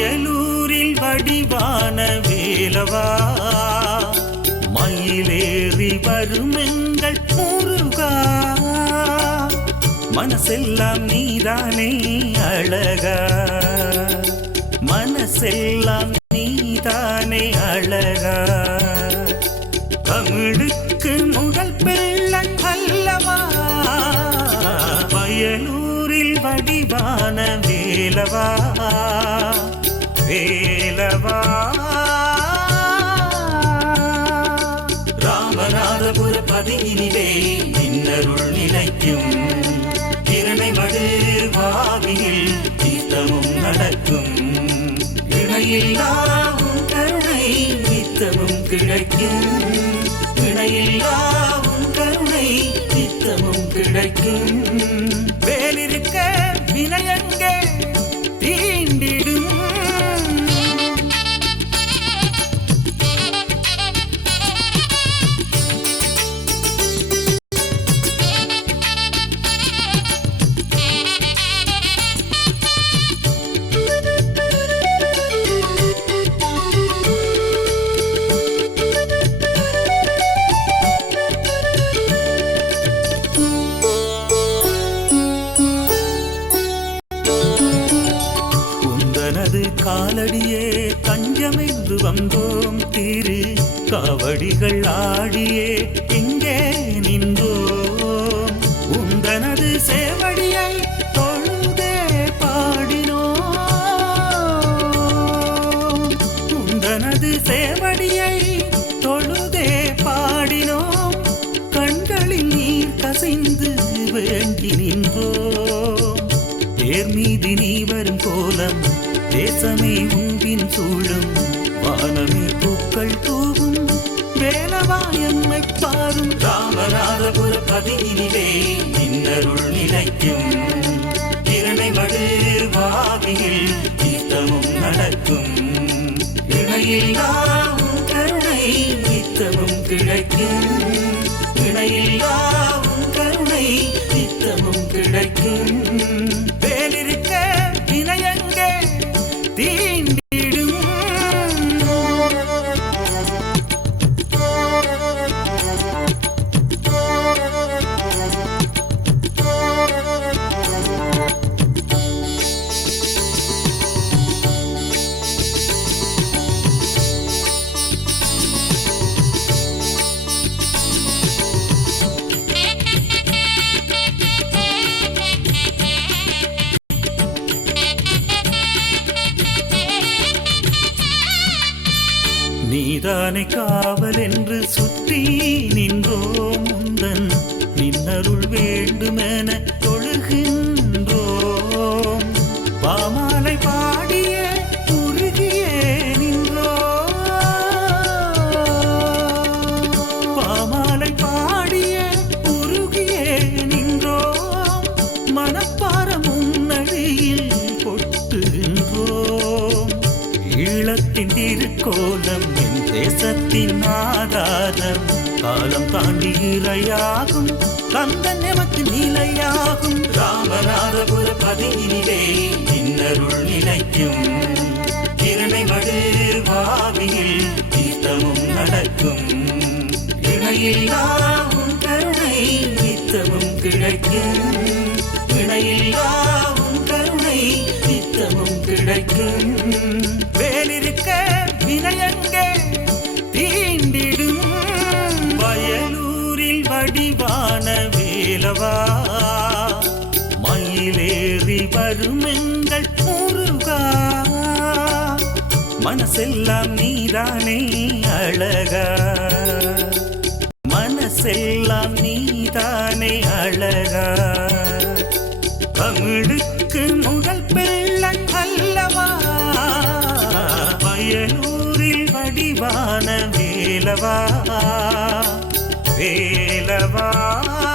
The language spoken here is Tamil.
அயலூரில் வடிவான வேலவா? மயிலேறி வரும் எங்கள் முருகா. மனசெல்லாம் நீதானே அழகா? மனசெல்லாம் நீதானே அழகா? தமிழுக்கு முதல் பிள்ளை அல்லவா? வயலூரில் வடிவான வேலவா? வேலவா? ராமநாதபுர பதியினிலே இன்னருள் நிலைக்கும். திறனை மடு வாவியில் தீர்த்தமும் நடக்கும். இணையில்லா கருணை நித்தமும் கிடைக்கும். இணையில்லா கருணை நித்தமும் கிடைக்கும். வேலிருக்க வினயன் தஞ்சமென்று வந்தோம் திரு காவடிகள் ஆடியே இங்கே நின்றோம். உந்தனது சேவடியை தொழுதே பாடினோம். உந்தனது சேவடியை தொழுதே பாடினோம். கண்களில் நீர் கசைந்து வேண்டி நின்றோம். தேர் மீது நீ வரும் கோலம் தேசமே உன்பின் சூழும். வானமே பூக்கள் தூவும் வேலவாயம்மை பாரும். ராமநாதபுர பதினிலே இன்னருள் நிலைக்கும் திறனை மடு வாவியில் தீர்த்தமும் நடக்கும். இணையில்லா உன் கருணை நித்தமும் கிடைக்கும். இணையில்லா நீதானே காவல் என்று சுற்றி நின்றோம் முந்தன். நின்னருள் வேண்டுமென தொழுகின்றோம். பாமாலை பாடிய உருகியே நின்றோ பாமாலை பாடிய உருகியே நின்றோ மனப்பார முன்னடியில் கொட்டுகின்றோம் ஈழத்தின் திருக்கோலம் என் ஆதாரம் காலம் தாண்டி இறையாகும் கந்தன் எமக்கு நிலையாகும். ராமநாதபுர பதினிலே இன்னருள் நிலைக்கும் திறனை மடு வாவியில் தீர்த்தமும் நடக்கும். இணையில்லா உன் கருணை நித்தமும் கிடைக்கும். இணையில்லா வடிவான வேலவா? மயிலேறி வரும் எங்கள் முருகா. மனசெல்லாம் நீதானே அழகா? மனசெல்லாம் நீதானே அழகா? தமிழுக்கு முதல் பிள்ளை அல்லவா? வயலூரில் வடிவான வேலவா? வே தேவா